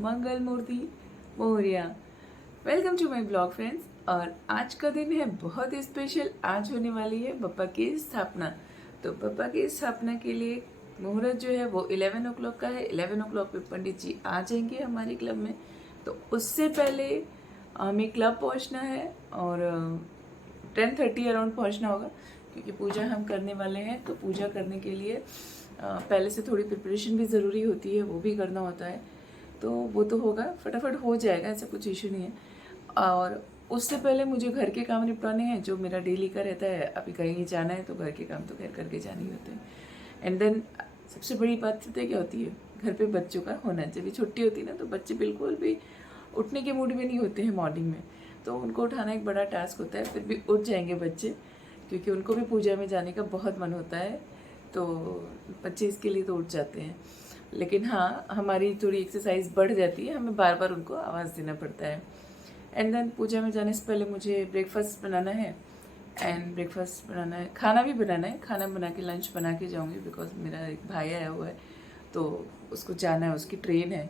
मंगल मूर्ति मोरया। Welcome to my blog friends. और आज का दिन है बहुत ही स्पेशल। आज होने वाली है बप्पा की स्थापना। तो बप्पा की स्थापना के लिए मुहूर्त जो है वो 11 ओ क्लॉक का है। 11 ओ क्लॉक पे पंडित जी आ जाएंगे हमारे क्लब में। तो उससे पहले हमें क्लब पहुंचना है और 10:30 अराउंड पहुंचना होगा, क्योंकि पूजा हम करने वाले हैं। तो पूजा करने के लिए पहले से थोड़ी प्रिपरेशन भी ज़रूरी होती है, वो भी करना होता है। तो वो तो होगा, फटाफट हो जाएगा, ऐसा कुछ इशू नहीं है। और उससे पहले मुझे घर के काम निपटाने हैं, जो मेरा डेली का रहता है। अभी कहीं जाना है तो घर के काम तो खैर करके जाने ही होते हैं। एंड देन सबसे बड़ी बात पता है क्या होती है, घर पे बच्चों का होना। जब भी छुट्टी होती है ना, तो बच्चे बिल्कुल भी उठने के मूड में नहीं होते हैं मॉर्निंग में। तो उनको उठाना एक बड़ा टास्क होता है। फिर भी उठ जाएंगे बच्चे, क्योंकि उनको भी पूजा में जाने का बहुत मन होता है। तो बच्चे इसके लिए तो उठ जाते हैं। लेकिन हाँ, हमारी थोड़ी एक्सरसाइज बढ़ जाती है, हमें बार बार उनको आवाज़ देना पड़ता है। एंड देन पूजा में जाने से पहले मुझे ब्रेकफास्ट बनाना है। एंड ब्रेकफास्ट बनाना है, खाना भी बनाना है। खाना बना के लंच बना के जाऊँगी, बिकॉज मेरा एक भाई आया हुआ है, तो उसको जाना है। उसकी ट्रेन है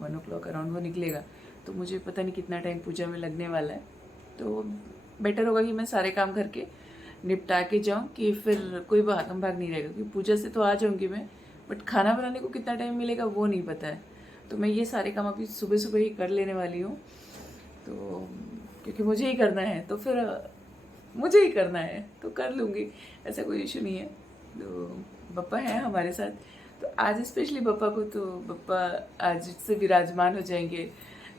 1 ओ क्लॉक अराउंड, वो निकलेगा। तो मुझे पता नहीं कितना टाइम पूजा में लगने वाला है। तो बेटर होगा कि मैं सारे काम करके निपटा के जाऊँ, कि फिर कोई भागम भाग नहीं रहेगा। क्योंकि पूजा से तो आ जाऊँगी मैं, बट खाना बनाने को कितना टाइम मिलेगा वो नहीं पता है। तो मैं ये सारे काम अभी सुबह सुबह ही कर लेने वाली हूँ। तो क्योंकि मुझे ही करना है, तो फिर मुझे ही करना है तो कर लूँगी, ऐसा कोई इशू नहीं है। तो बप्पा है हमारे साथ। तो आज स्पेशली बप्पा को, तो बप्पा आज से विराजमान हो जाएंगे।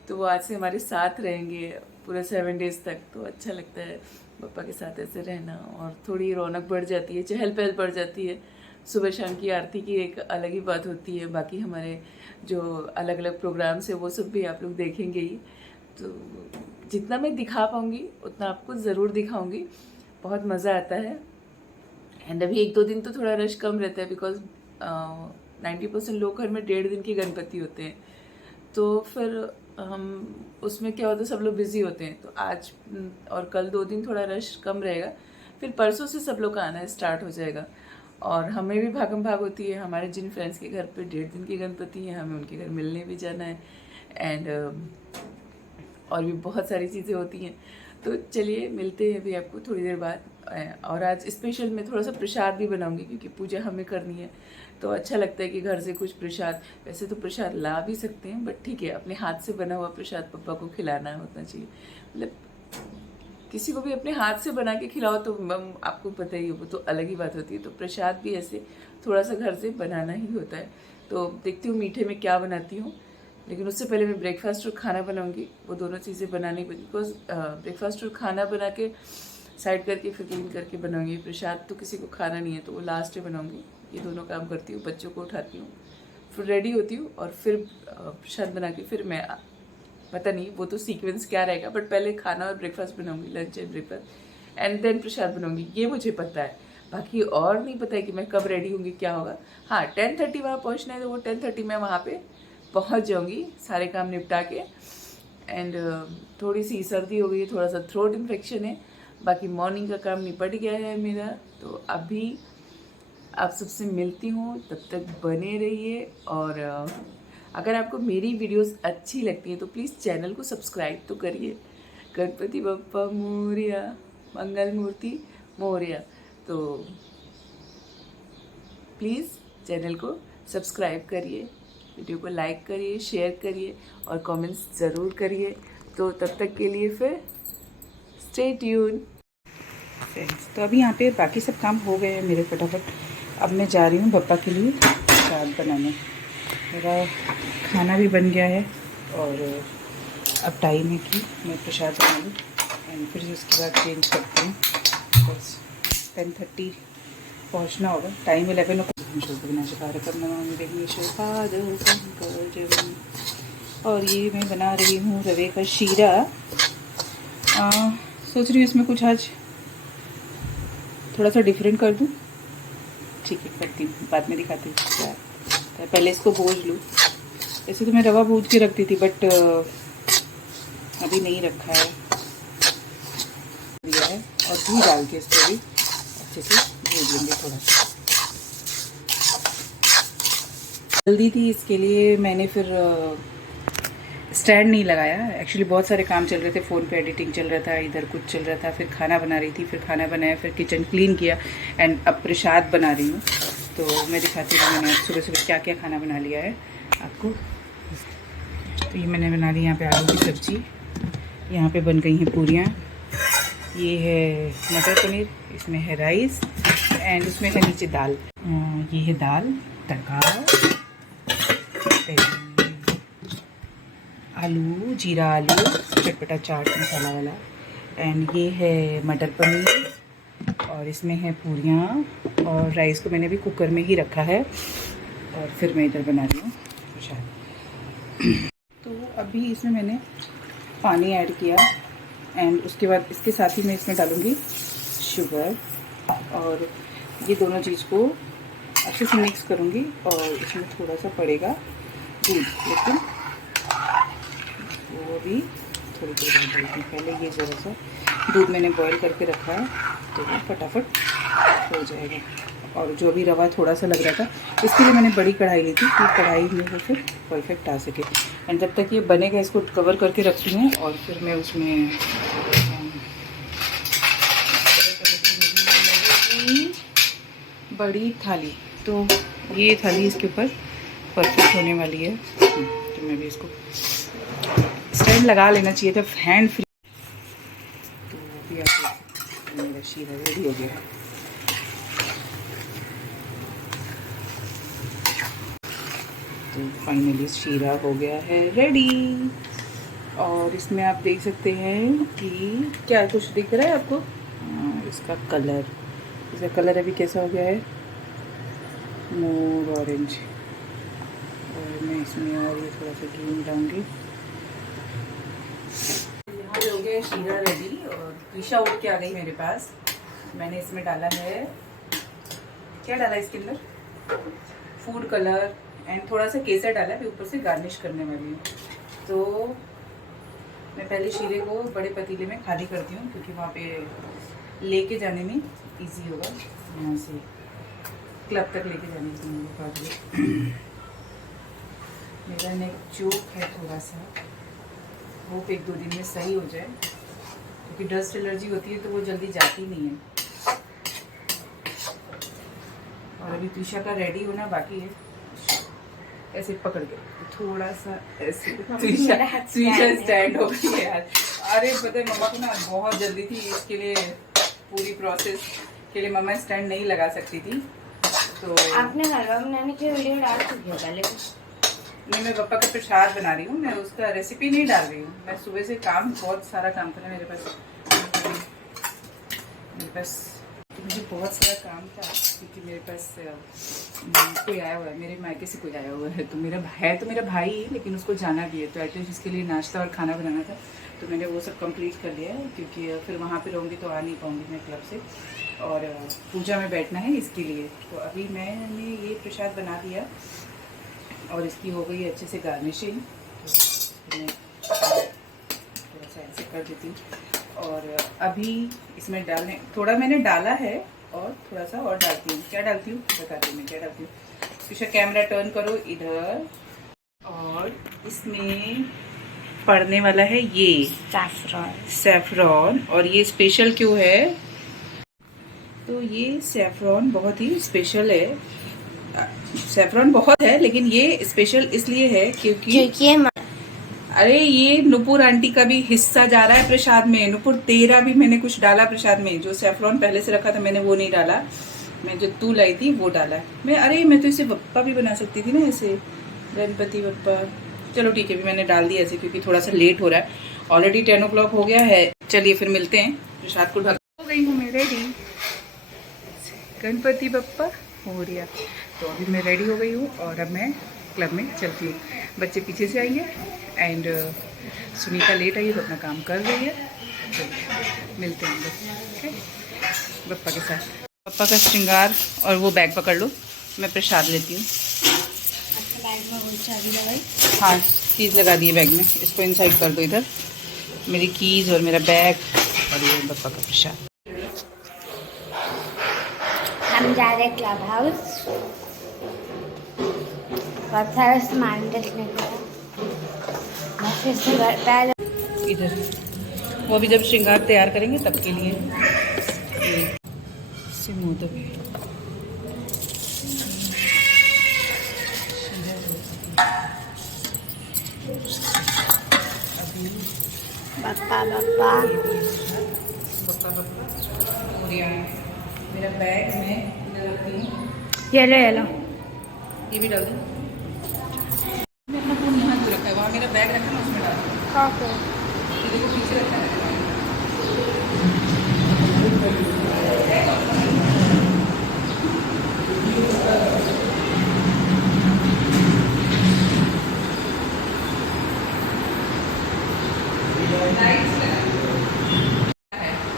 तो वो आज से हमारे साथ रहेंगे पूरे 7 डेज़ तक। तो अच्छा लगता है बप्पा के साथ ऐसे रहना, और थोड़ी रौनक बढ़ जाती है, चहल पहल बढ़ जाती है। सुबह शाम की आरती की एक अलग ही बात होती है। बाकी हमारे जो अलग अलग प्रोग्राम्स है वो सब भी आप लोग देखेंगे ही। तो जितना मैं दिखा पाऊँगी उतना आपको ज़रूर दिखाऊँगी। बहुत मज़ा आता है। एंड अभी 1-2 दिन तो थोड़ा रश कम रहता है, बिकॉज 90% लोग घर में 1.5 दिन की गणपति होते हैं। तो फिर हम उसमें क्या होता है, सब लोग बिज़ी होते हैं। तो आज और कल 2 दिन थोड़ा रश कम रहेगा। फिर परसों से सब लोग का आना स्टार्ट हो जाएगा। और हमें भी भागम भाग होती है। हमारे जिन फ्रेंड्स के घर पे 1.5 दिन की गणपति है, हमें उनके घर मिलने भी जाना है। एंड और भी बहुत सारी चीज़ें होती हैं। तो चलिए मिलते हैं अभी आपको थोड़ी देर बाद। और आज स्पेशल मैं थोड़ा सा प्रसाद भी बनाऊंगी, क्योंकि पूजा हमें करनी है। तो अच्छा लगता है कि घर से कुछ प्रसाद, वैसे तो प्रसाद ला भी सकते हैं, बट ठीक है, अपने हाथ से बना हुआ प्रसाद पप्पा को खिलाना होना चाहिए। मतलब किसी को भी अपने हाथ से बना के खिलाओ तो आपको पता ही हो, वो तो अलग ही बात होती है। तो प्रसाद भी ऐसे थोड़ा सा घर से बनाना ही होता है। तो देखती हूँ मीठे में क्या बनाती हूँ। लेकिन उससे पहले मैं ब्रेकफास्ट और खाना बनाऊंगी, वो दोनों चीज़ें बनानी, बिकॉज ब्रेकफास्ट और खाना बना के साइड करके फिर क्लीन करके बनाऊंगी। प्रसाद तो किसी को खाना नहीं है, तो वो लास्ट में बनाऊंगी। ये दोनों काम करती हूँ, बच्चों को उठाती हूँ, फिर रेडी होती हूँ, और फिर प्रसाद बना के फिर मैं, पता नहीं वो तो सीक्वेंस क्या रहेगा, बट पहले खाना और ब्रेकफास्ट बनाऊंगी, lunch and breakfast, and then prasad बनाऊंगी। ये मुझे पता है, बाकी और नहीं पता है कि मैं कब रेडी होंगी, क्या होगा। हाँ, 10:30 वहाँ पहुँचना है, तो वो 10:30 मैं वहाँ पे पहुँच जाऊँगी, सारे काम निपटा के। एंड थोड़ी सी सर्दी हो गई है, थोड़ा सा थ्रोट इन्फेक्शन है। बाकी मॉर्निंग का काम निपट गया है मेरा। तो अभी आप सबसे मिलती हूँ, तब तक बने रहिए। और अगर आपको मेरी वीडियोस अच्छी लगती है तो प्लीज़ चैनल को सब्सक्राइब तो करिए। गणपति बप्पा मोरया, मंगल मूर्ति मोरया। तो प्लीज़ चैनल को सब्सक्राइब करिए, वीडियो को लाइक करिए, शेयर करिए, और कमेंट्स ज़रूर करिए। तो तब तक के लिए फिर स्टे ट्यून फ्रेंड्स। तो अभी यहाँ पे बाकी सब काम हो गए हैं मेरे फटाफट। अब मैं जा रही हूँ बप्पा के लिए प्रसाद बनाने। मेरा खाना भी बन गया है, और अब टाइम है कि मैं प्रसाद बना लूँ, एंड फिर उसके बाद चेंज करती हूँ। बस 10:30 पहुँचना होगा, टाइम 11 o'clock। और ये मैं बना रही हूँ रवे का शीरा। सोच रही हूँ इसमें कुछ आज थोड़ा सा डिफरेंट कर दूँ। ठीक है, करती हूँ, बाद में दिखाती हूँ क्या है। पहले इसको भूज लूँ। ऐसे तो मैं रवा भूज के रखती थी, बट अभी नहीं रखा है, दिया है। और घी डाल के इसको भी अच्छे से भूज लेंगे। थोड़ा सा जल्दी थी, इसके लिए मैंने फिर स्टैंड नहीं लगाया। एक्चुअली बहुत सारे काम चल रहे थे, फ़ोन पे एडिटिंग चल रहा था, इधर कुछ चल रहा था, फिर खाना बना रही थी, फिर खाना बनाया, फिर किचन क्लीन किया एंड अब प्रसाद बना रही हूँ। तो मैं दिखाती हूँ मैंने सुबह सुबह क्या क्या खाना बना लिया है आपको। तो ये मैंने बना ली यहाँ पे आलू की सब्ज़ी, यहाँ पे बन गई हैं पूरियाँ, ये है मटर पनीर, इसमें है राइस एंड उसमें है नीचे दाल। ये है दाल तड़का, आलू जीरा आलू चटपटा चाट मसाला वाला एंड ये है मटर पनीर और इसमें है पूरियाँ और राइस को मैंने भी कुकर में ही रखा है और फिर मैं इधर बना रही हूँ प्रसाद। तो अभी इसमें मैंने पानी ऐड किया एंड उसके बाद इसके साथ ही मैं इसमें डालूँगी शुगर और ये दोनों चीज़ को अच्छे से मिक्स करूँगी और इसमें थोड़ा सा पड़ेगा दूध, लेकिन वो भी थोड़ी देर में डालती हूँ। पहले ये ज़रा सा दूध मैंने बॉईल करके रखा है तो वो फटाफट हो जाएगा। और जो भी रवा थोड़ा सा लग रहा था, इसके लिए मैंने बड़ी कढ़ाई ली थी कि कढ़ाई में वो फिर परफेक्ट आ सके। एंड जब तक ये बनेगा इसको कवर करके रखती हूँ और फिर मैं उसमें बड़ी थाली, तो ये थाली इसके ऊपर परफेक्ट होने वाली है। तो मैं भी इसको स्टैंड लगा लेना चाहिए था हैंड फ्री। तो भी आप मेरा शीरा रेडी हो गया है। तो फाइनली शीरा हो गया है रेडी और इसमें आप देख सकते हैं कि क्या कुछ दिख रहा है आपको। इसका कलर अभी कैसा हो गया है, मोर ऑरेंज। और मैं इसमें और ये थोड़ा सा घी डालूंगी। यहाँ पे हो गया शीरा रेडी और ईशा उठ के आ गई मेरे पास। मैंने इसमें डाला है, क्या डाला इसके अंदर, फूड कलर एंड थोड़ा सा केसर डाला है, ऊपर से गार्निश करने वाली हूँ। तो मैं पहले शीरे को बड़े पतीले में खाली करती हूँ क्योंकि वहाँ पे लेके जाने में इजी होगा। यहाँ से क्लब तक लेके जाने की मेरा नेक चोक है थोड़ा सा, वो 1-2 दिन में सही हो जाए क्योंकि डस्ट एलर्जी होती है तो वो जल्दी जाती नहीं है। और अभी तुषा का रेडी होना बाकी है। ऐसे पकड़ के थोड़ा सा ऐसे तुषा स्टैंड हो गई है यार। अरे पता है मम्मा को ना बहुत जल्दी थी, इसके लिए पूरी प्रोसेस के लिए मम्मा स्टैंड नहीं लगा सकती थी। तो आपने हलवा बनाने की वीडियो डाल चुकी है पहले? नहीं, मैं पापा का प्रसाद बना रही हूँ, मैं उसका रेसिपी नहीं डाल रही हूँ। मैं सुबह से बहुत सारा काम था मेरे पास मुझे बहुत सारा काम था क्योंकि मेरे पास कोई आया हुआ है, मेरे मायके से कोई आया हुआ है। तो मेरा भाई है लेकिन उसको जाना भी है, तो एटलीस्ट उसके लिए नाश्ता और खाना बनाना था। तो मैंने वो सब कंप्लीट कर लिया है क्योंकि फिर वहाँ पे रहूँगी तो आ नहीं पाऊँगी मैं क्लब से, और पूजा में बैठना है इसके लिए। तो अभी मैंने ये प्रसाद बना दिया और इसकी हो गई अच्छे से गार्निशिंग। तो मैं थोड़ा सा ऐसे कर देती हूँ और अभी इसमें डालने थोड़ा मैंने डाला है और थोड़ा सा और डालती हूँ। क्या डालती हूँ बताती हूँ मैं क्या डालती हूँ। पीछे कैमरा टर्न करो इधर, और इसमें पड़ने वाला है ये सैफरॉन। और ये स्पेशल क्यों है, तो ये सैफरॉन बहुत ही स्पेशल है। सैफरॉन बहुत है लेकिन ये स्पेशल इसलिए है क्योंकि अरे ये नुपुर आंटी का भी हिस्सा जा रहा है प्रसाद में। नुपुर तेरा भी मैंने कुछ डाला प्रसाद में, जो सैफरॉन पहले से रखा था मैंने वो नहीं डाला, मैं जो तू लाई थी वो डाला। मैं तो इसे बप्पा भी बना सकती थी ना, ऐसे गणपति बप्पा। चलो ठीक है, भी मैंने डाल दिया ऐसे क्योंकि थोड़ा सा लेट हो रहा है, ऑलरेडी 10 o'clock हो गया है। चलिए फिर मिलते हैं। प्रसाद को ढक हो गई हूँ मैं रेडी, गणपति बप्पा हो रहा। तो अभी मैं रेडी हो गई हूँ और अब मैं क्लब में चलती हूँ। बच्चे पीछे से आएंगे एंड सुनीता लेट आई है तो अपना काम कर रही है। तो मिलते हैं बस बप्पा के साथ। बप्पा का श्रृंगार और वो बैग पकड़ लो, मैं प्रसाद लेती हूँ। बैग में वो चाबी लगाई? हाँ, कीज लगा दी है बैग में, इसको इनसाइड कर दो इधर। मेरी कीज और मेरा बैग और ये बप्पा का प्रसाद। हम जा रहे हैं क्लब हाउस, बहुत सारा सामान देखने का। फिर से पहले इधर वो अभी जब श्रृंगार तैयार करेंगे तब के लिए ये इससे मोदक है। बप्पा बप्पा बप्पा बप्पा मोरिया। मेरा बैग में इधर रखती हूँ, येलो येलो ये भी डाल दूँ। मैं अपना फ़ोन यहाँ क्यों रखा है, वहाँ मेरा बैग रखा है ना उसमें डाल दूँ। ओके ये देखो पीछे रखा है।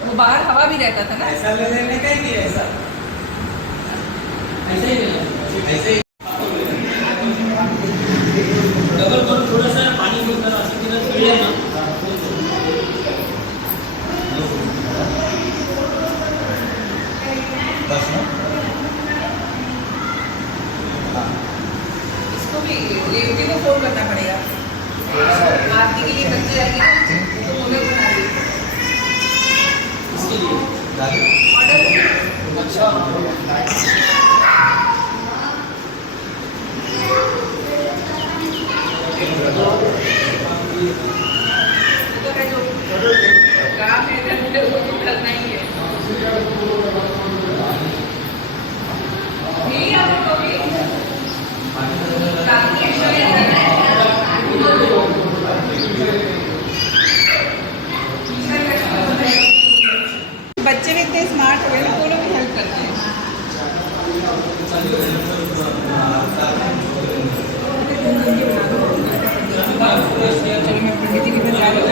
वो बाहर हवा भी रहता था ना। ऐसा ले लेने का ही ऐसा ऐसे ही ले ऐसे ही डबल करो, थोड़ा सा पानी को करो अच्छी तरह से ले ना। बस ना इसको भी रेवती को फोल्ड करना पड़ेगा। आरती के लिए बच्चे आएंगे तो मोदक बना देंगे। इसके लिए दादी ऑर्डर अच्छा तो है जो काम है वो तो करना ही है। नहीं आपको भी काम के लिए करना है। बच्चे भी इतने स्मार्ट हो गए ना, वो लोग भी हेल्प करते हैं। चलो मैं पंडित जी के घर जा रही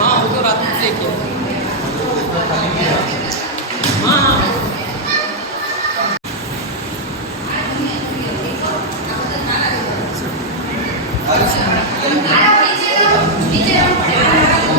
हाँ वो तो रात में लेके हाँ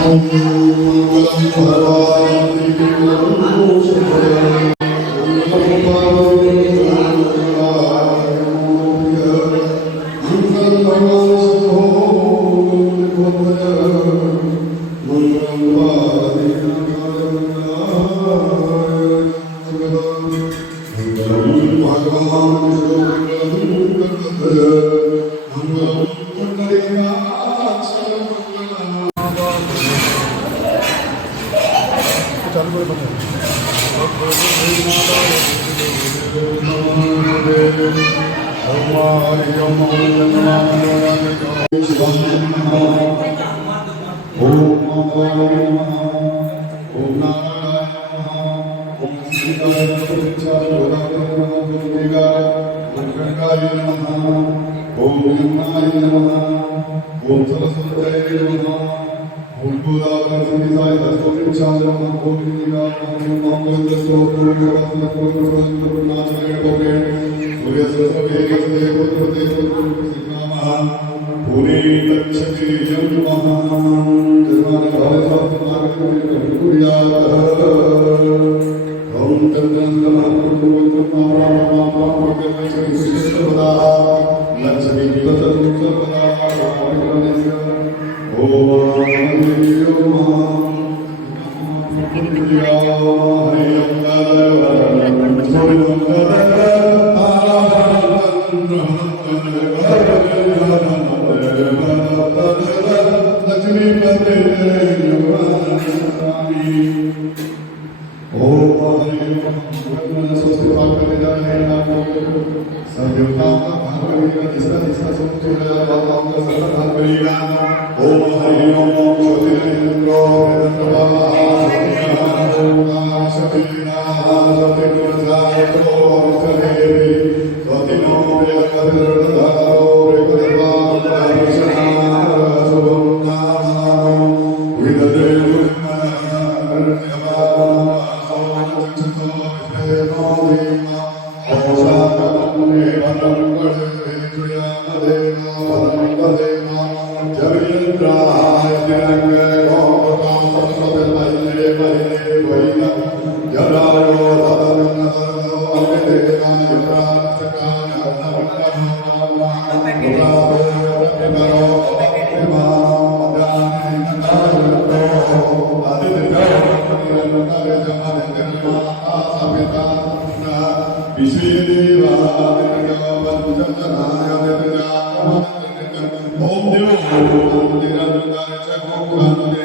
Om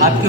हाथ के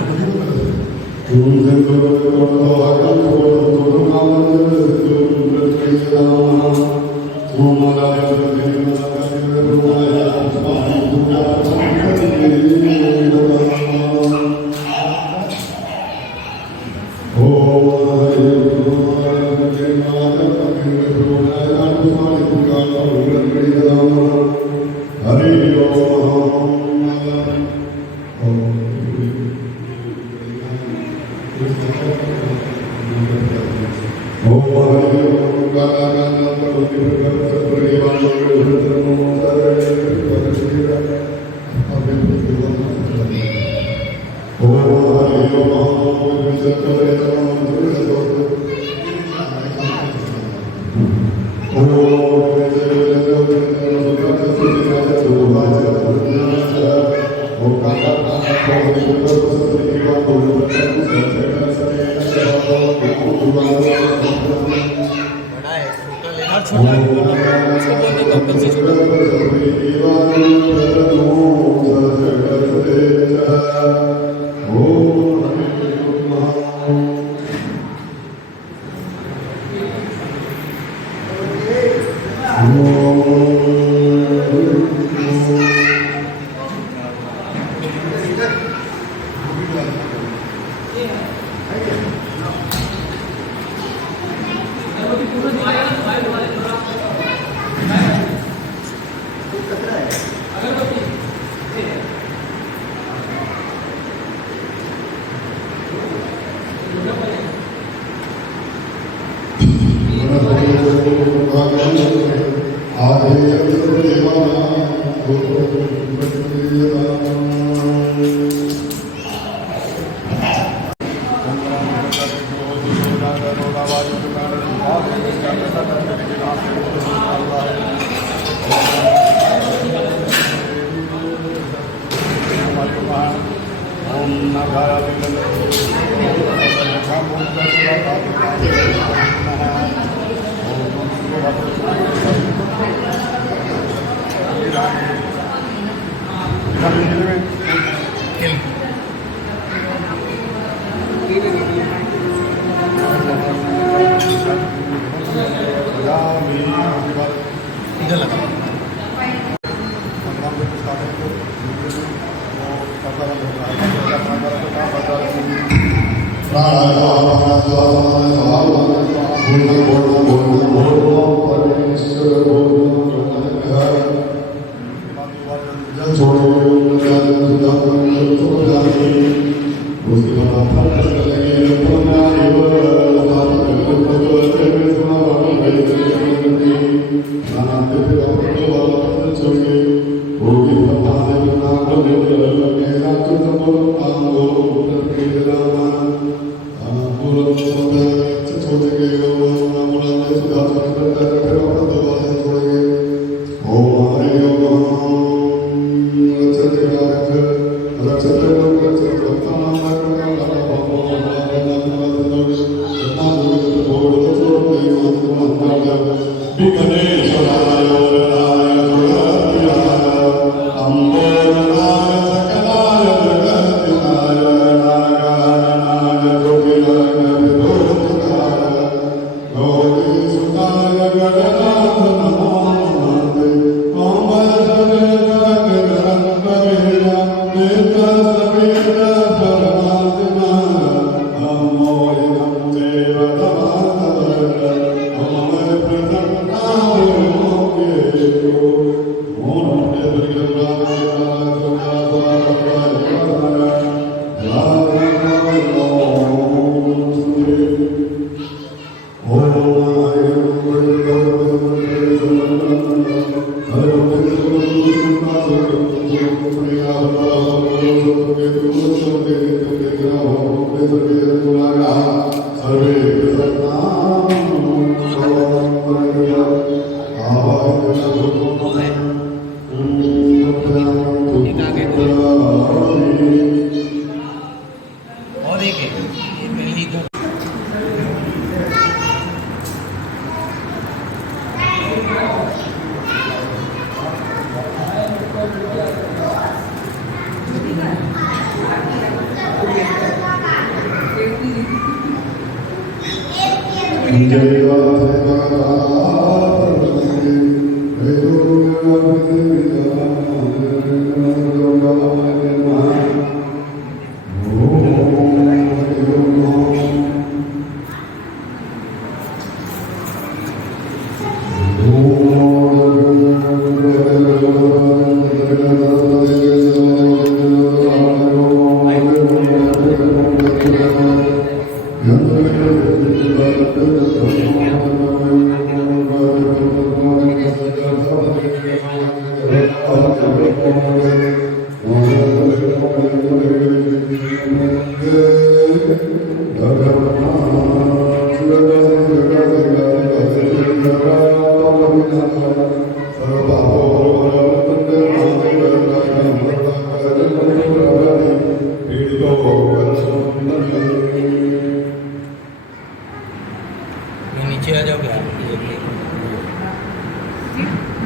नीचे आ जाओ क्या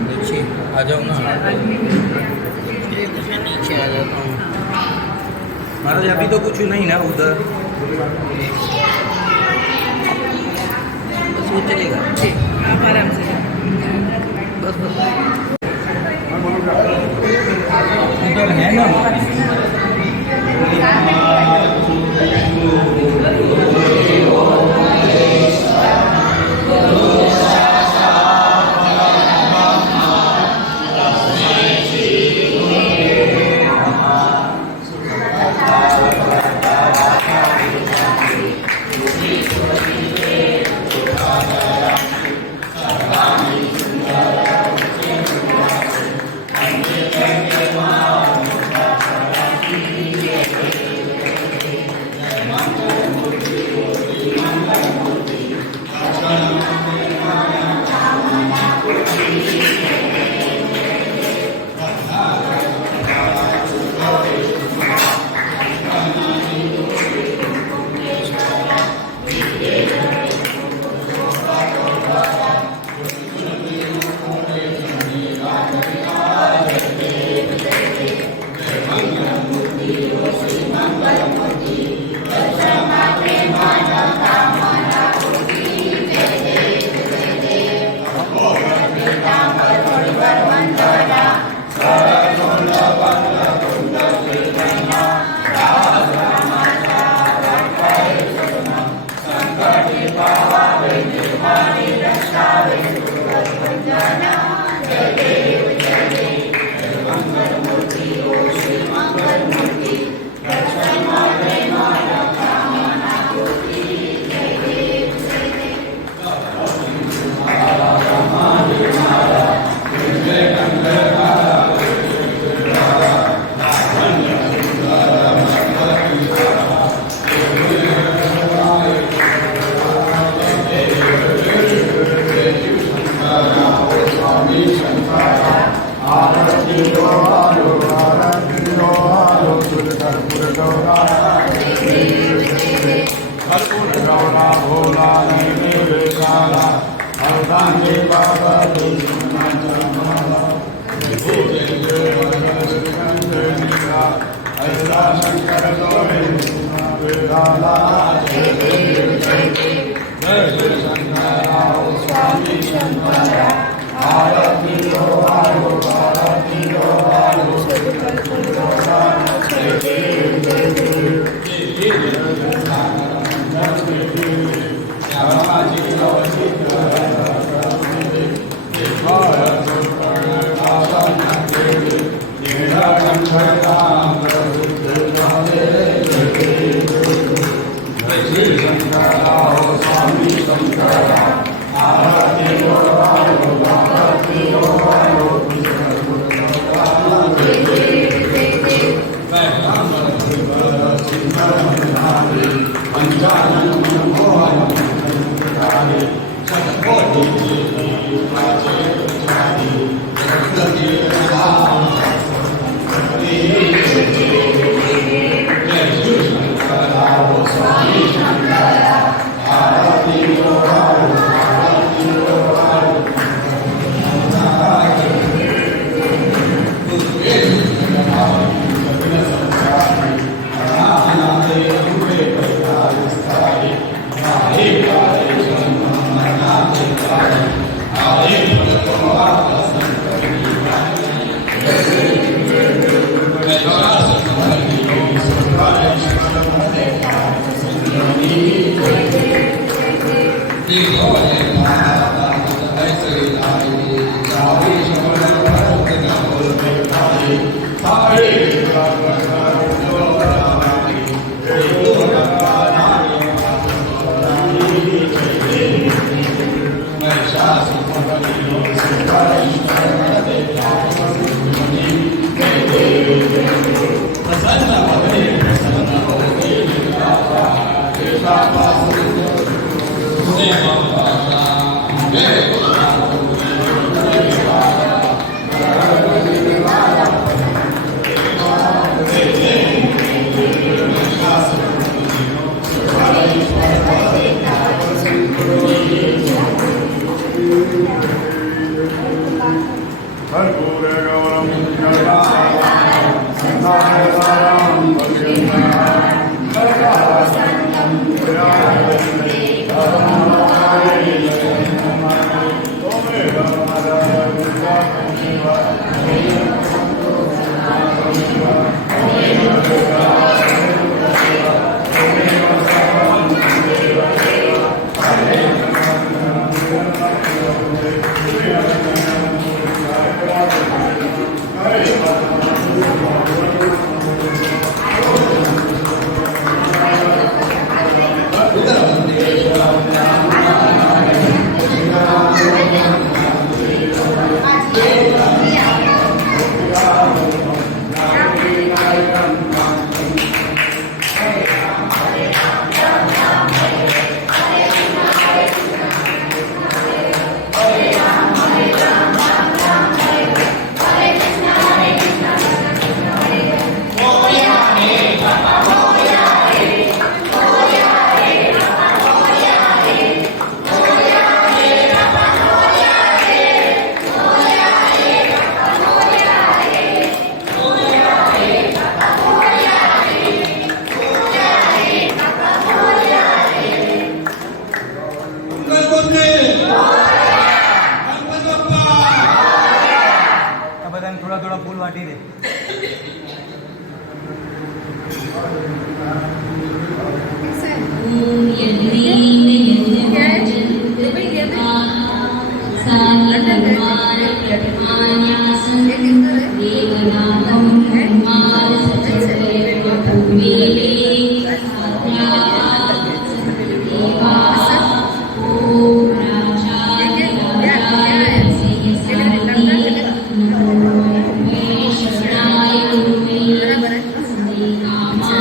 नीचे आ जाओ ना नीचे आ जाता हूँ महाराज अभी तो कुछ नहीं ना उधर बस वो चलेगा आप आराम से बस बस उधर है ना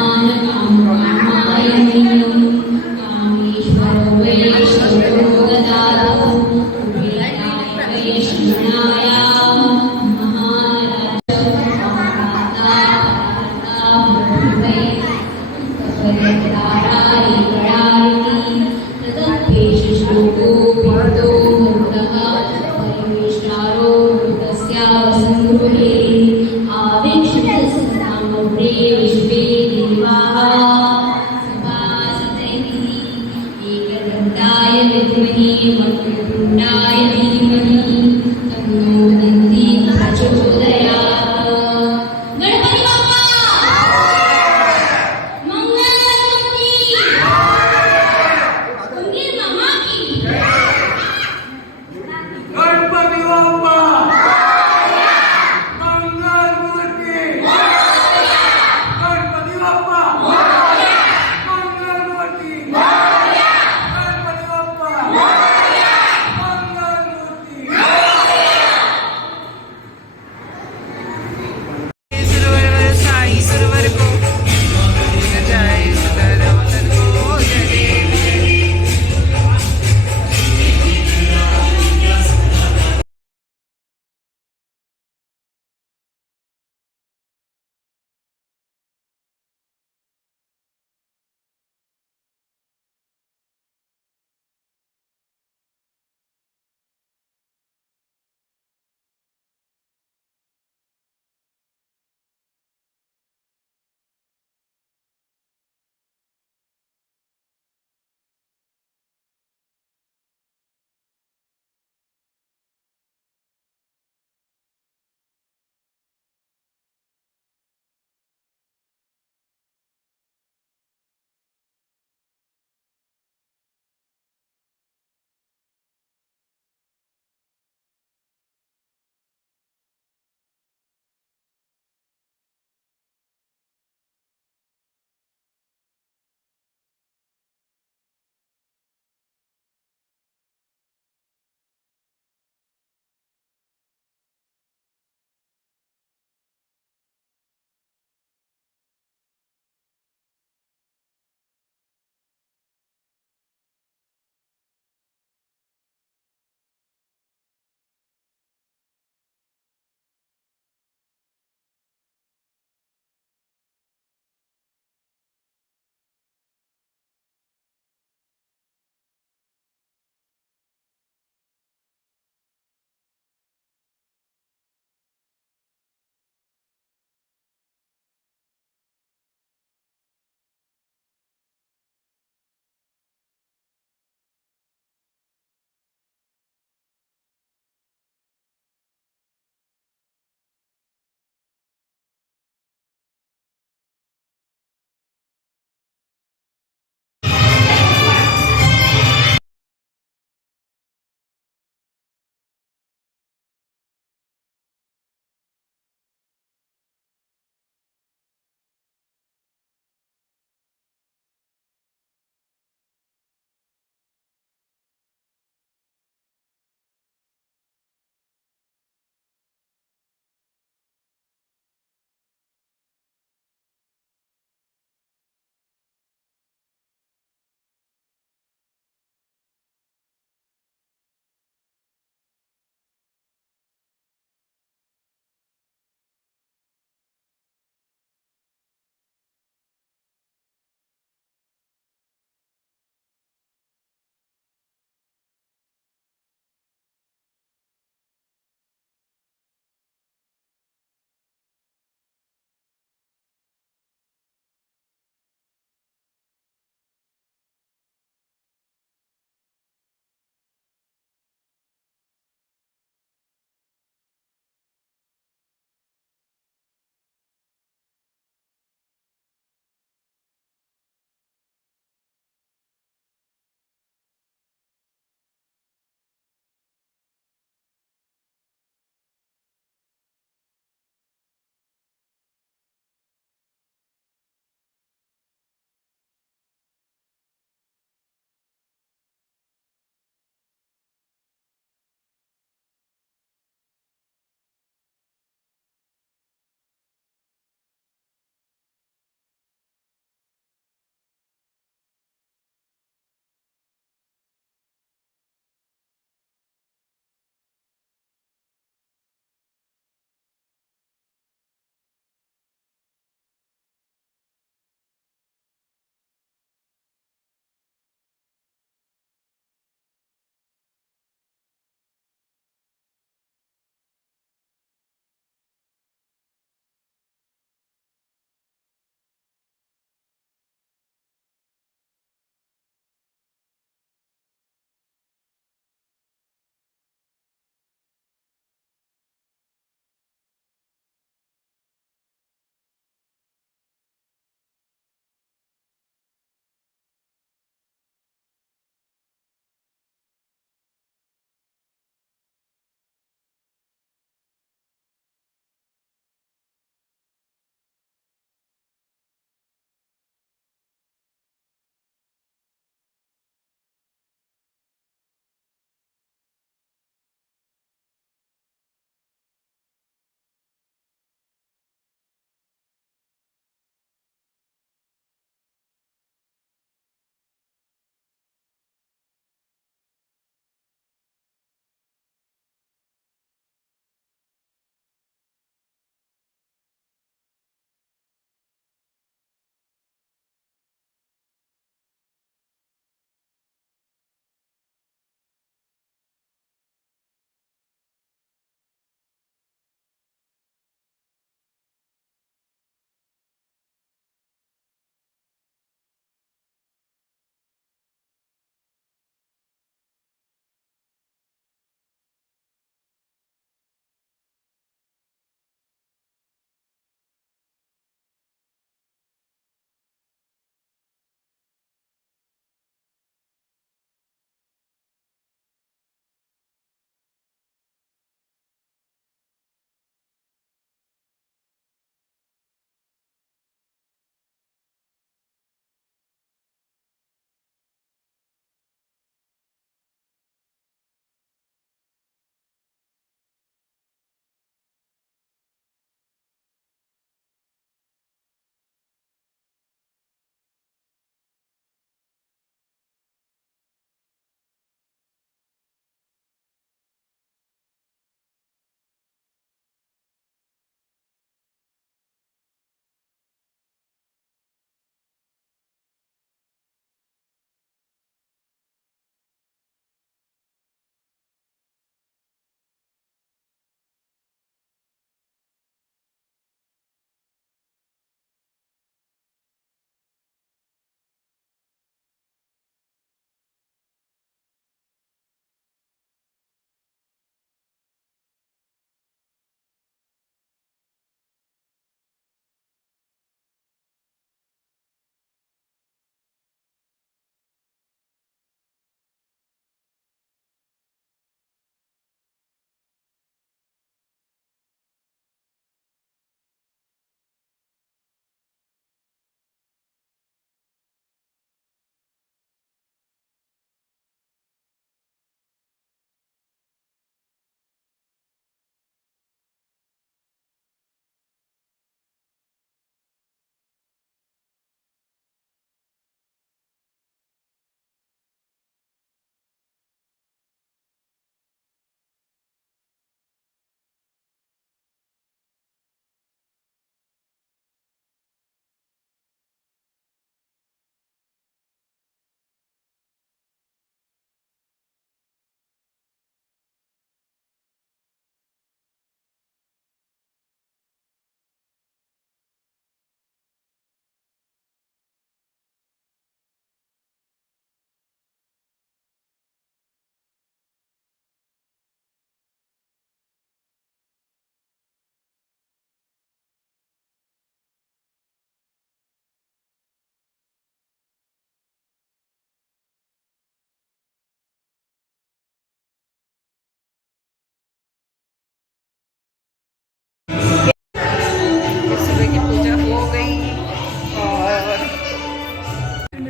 Amen. एकदन्ताय विद्महे वक्रतुण्डाय धीमहि तन्नो दन्ती प्रचोदयात्। गणपति बाप्पा मंगलमूर्ति कुंडी मामा की गणपति बाप्पा मंगलमूर्ति गणपति बाप्पा मंगलमूर्ति गणपति बाप्पा मंगलमूर्ति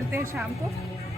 मिलते हैं शाम को।